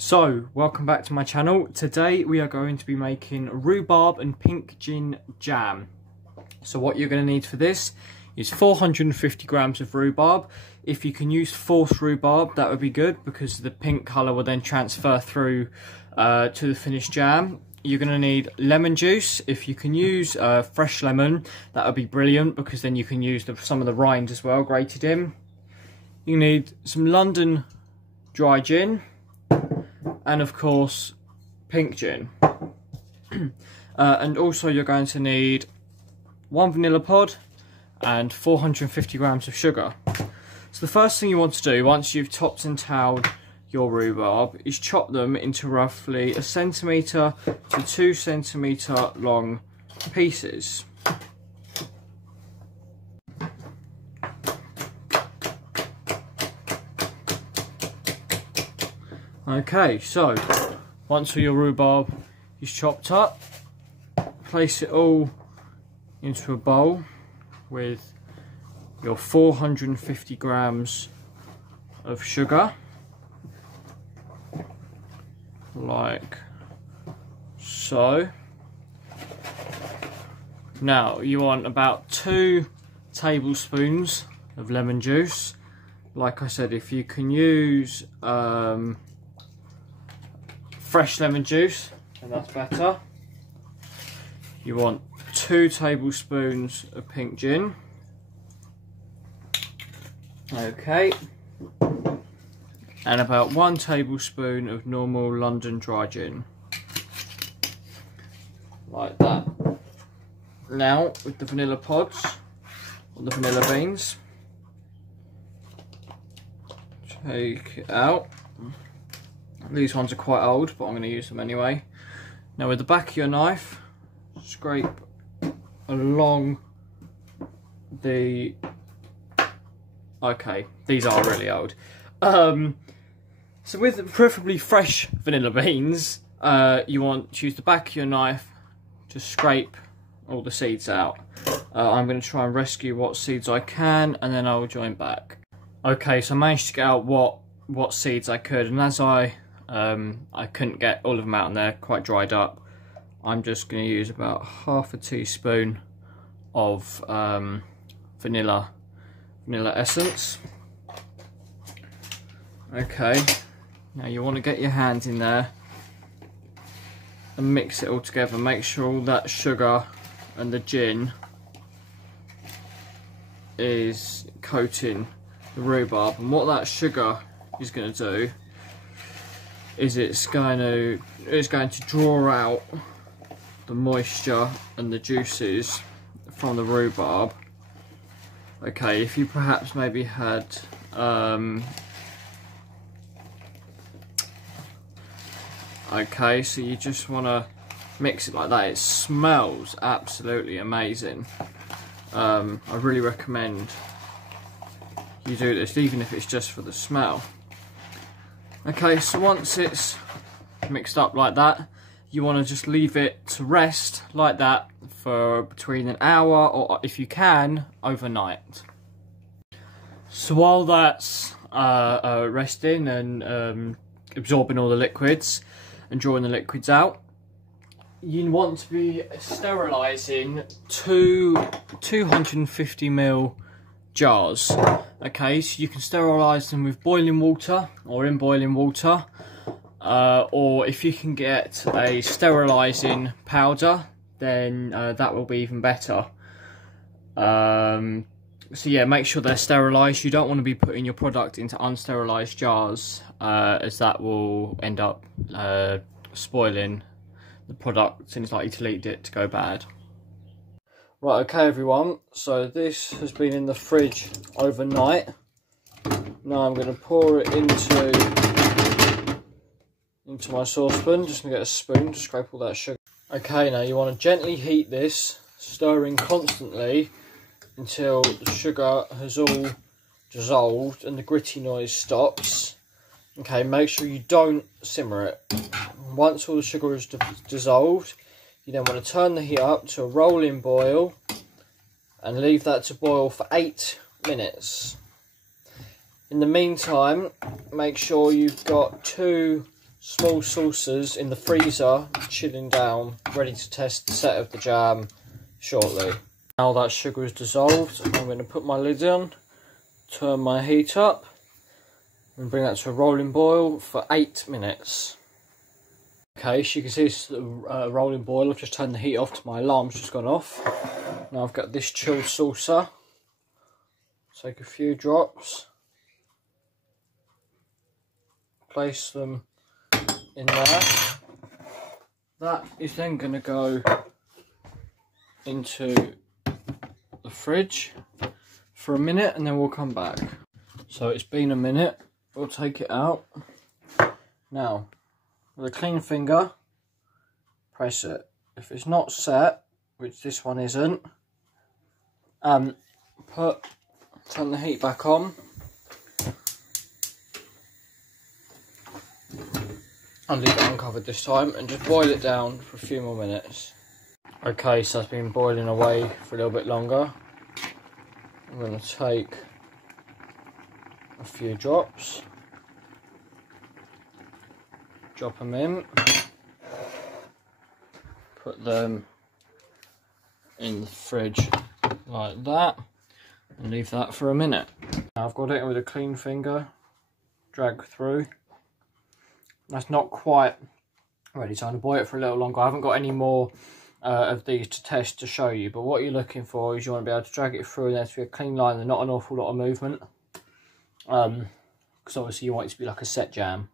So, welcome back to my channel. Today we are going to be making rhubarb and pink gin jam. So what you're going to need for this is 450 grams of rhubarb. If you can use forced rhubarb, that would be good because the pink colour will then transfer through to the finished jam. You're going to need lemon juice. If you can use fresh lemon, that would be brilliant because then you can use some of the rind as well, grated in. You need some London dry gin. And of course, pink gin. And also you're going to need 1 vanilla pod and 450 grams of sugar. So the first thing you want to do, once you've topped and towed your rhubarb, is chop them into roughly 1 centimetre to 2 centimetre long pieces. Okay, so once all your rhubarb is chopped up, place it all into a bowl with your 450 grams of sugar, like so. Now you want about 2 tablespoons of lemon juice. Like I said, if you can use fresh lemon juice, and that's better. You want 2 tablespoons of pink gin. Okay. And about 1 tablespoon of normal London dry gin. Like that. Now, with the vanilla pods, or the vanilla beans, take it out. These ones are quite old, but I'm going to use them anyway. Now with the back of your knife, scrape along the... Okay, these are really old. So with preferably fresh vanilla beans, you want to use the back of your knife to scrape all the seeds out. I'm going to try and rescue what seeds I can, and then I will join back. Okay, so I managed to get out what seeds I could, and as I couldn't get all of them out and they're quite dried up, I'm just going to use about half a teaspoon of vanilla essence. Okay, now you want to get your hands in there and mix it all together. Make sure all that sugar and the gin is coating the rhubarb, and what that sugar is going to do is it's going to draw out the moisture and the juices from the rhubarb. Okay, if you perhaps maybe had okay, so you just want to mix it like that. It smells absolutely amazing. I really recommend you do this, even if it's just for the smell. Okay, so once it's mixed up like that, you want to just leave it to rest like that for between an hour, or if you can, overnight. So while that's resting and absorbing all the liquids and drawing the liquids out, you want to be sterilising 250ml jars. Okay, so you can sterilise them with boiling water or in boiling water, or if you can get a sterilising powder, then that will be even better. So yeah, make sure they're sterilised. You don't want to be putting your product into unsterilised jars, as that will end up spoiling the product and it's likely to lead it to go bad. Right, okay everyone, so this has been in the fridge overnight. Now I'm going to pour it into my saucepan. Just going to get a spoon to scrape all that sugar. Okay, now you want to gently heat this, stirring constantly until the sugar has all dissolved and the gritty noise stops. Okay, make sure you don't simmer it. Once all the sugar is dissolved, you then want to turn the heat up to a rolling boil and leave that to boil for 8 minutes. In the meantime, make sure you've got 2 small saucers in the freezer, chilling down, ready to test the set of the jam shortly. Now that sugar is dissolved, I'm going to put my lid on, turn my heat up, and bring that to a rolling boil for 8 minutes. Okay, so you can see it's a rolling boil. I've just turned the heat off to my alarm's just gone off. Now I've got this chilled saucer. Take a few drops, place them in there. That is then going to go into the fridge for a minute and then we'll come back. So it's been a minute, we'll take it out. Now, with a clean finger, press it. If it's not set, which this one isn't, turn the heat back on. I'll leave it uncovered this time and just boil it down for a few more minutes. Okay, so it's been boiling away for a little bit longer. I'm going to take a few drops, drop them in, put them in the fridge like that, and leave that for a minute. Now I've got it with a clean finger, drag through. That's not quite ready, so I'm going to boil it for a little longer. I haven't got any more of these to test to show you, but what you're looking for is you want to be able to drag it through and there to be a clean line and not an awful lot of movement, because obviously you want it to be like a set jam.